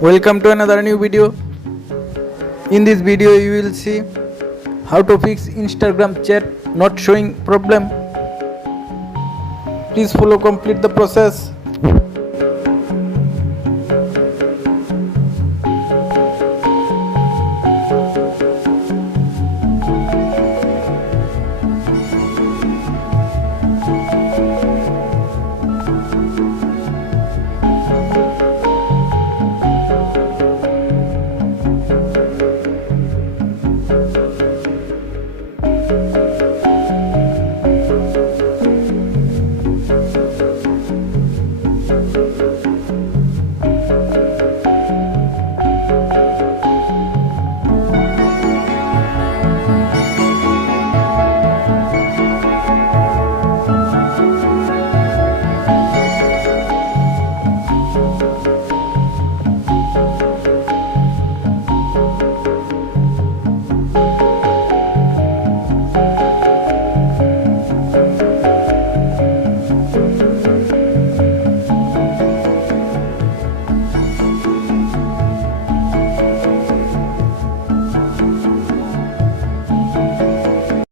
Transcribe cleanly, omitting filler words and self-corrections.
Welcome to another new video. In this video you will see how to fix Instagram chat not showing problem. Please follow complete the process.